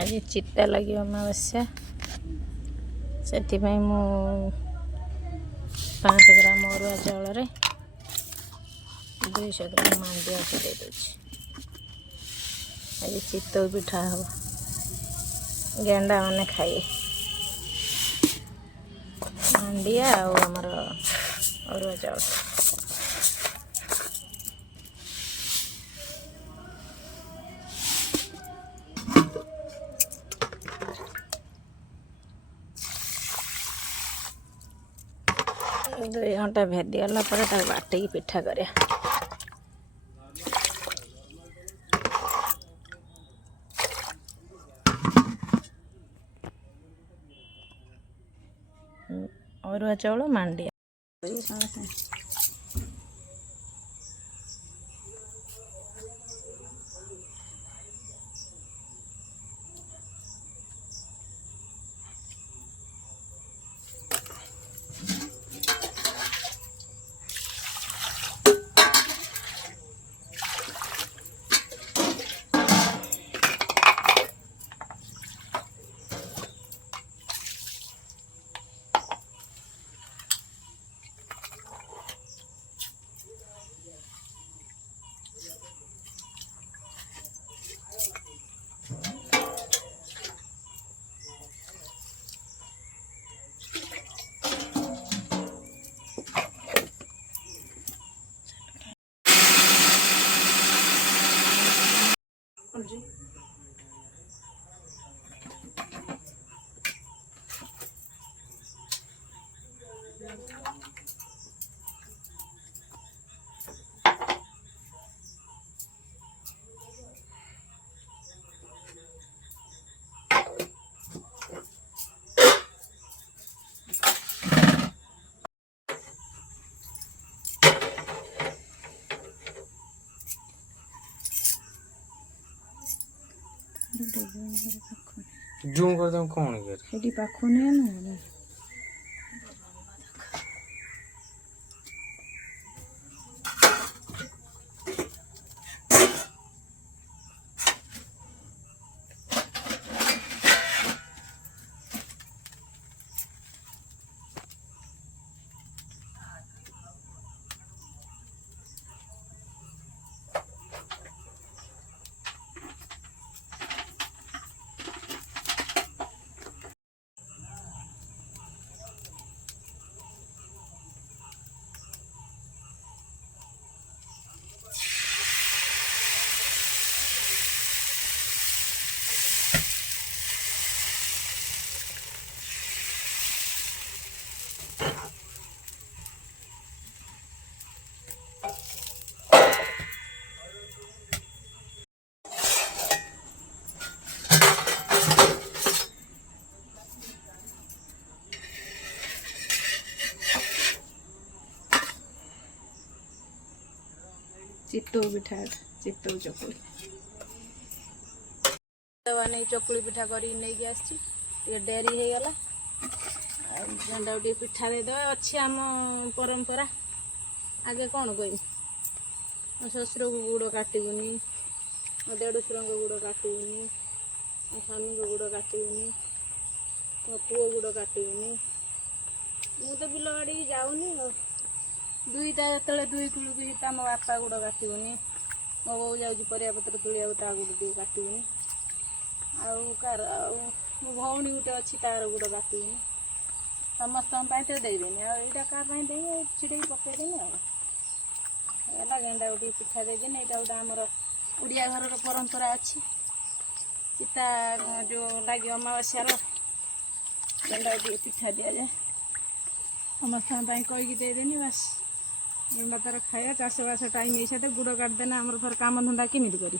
आज चिट्टा लगे अमावस्या से 500 ग्राम अरुआ चाउल 200 ग्राम मांडिया दे दूँ। आज चितौ पिठा हम गेंडा मैंने खाए मांडिया आमर अरुआ चाउल। दुई घंटा भेदिगला बाटिकी पिठा कर अरुआ चाउल मांडिया जूम कर दम कौन कर एडी पाखो ने ना चितौ पिठा चितौ चकुली नहीं चकुली पिठा कर डेरी हो गला गेंडा टे पिठा देदे अच्छी आम परंपरा आगे कौन कह मो शशुर को गुड़ काटबूनी मो देढ़शुर को गुड़ काटबूनी मो स्वामी को गुड़ काटबूनी मो पुओ गुड़ काटबूनी मु तो बिल बाड़ी जाऊनी दुईटा जो दुई कुल भी मो बापा गुड़ काटबूनी मो बो जाऊँ परियापत्र तुलिया गुड़ टे काटबूनी मो भौणी गोटे अच्छी तार गुड़ काटबूनी समस्त तो देदेनि आईटा क्या छिड़े पकईदेनि आला गेंडा गोटे पिठा देदेनि यहाँ गोटे आमर उड़िया घर परंपरा अच्छी चिता जो लगे अमावास्या गेंडा गोटे पिठा दि जाए समस्त कहीकि देदेनि बास गेंडा तार खाया चाषबास टाइम ये गुड़ काटदेना आमर थर काम धंदा केमी करी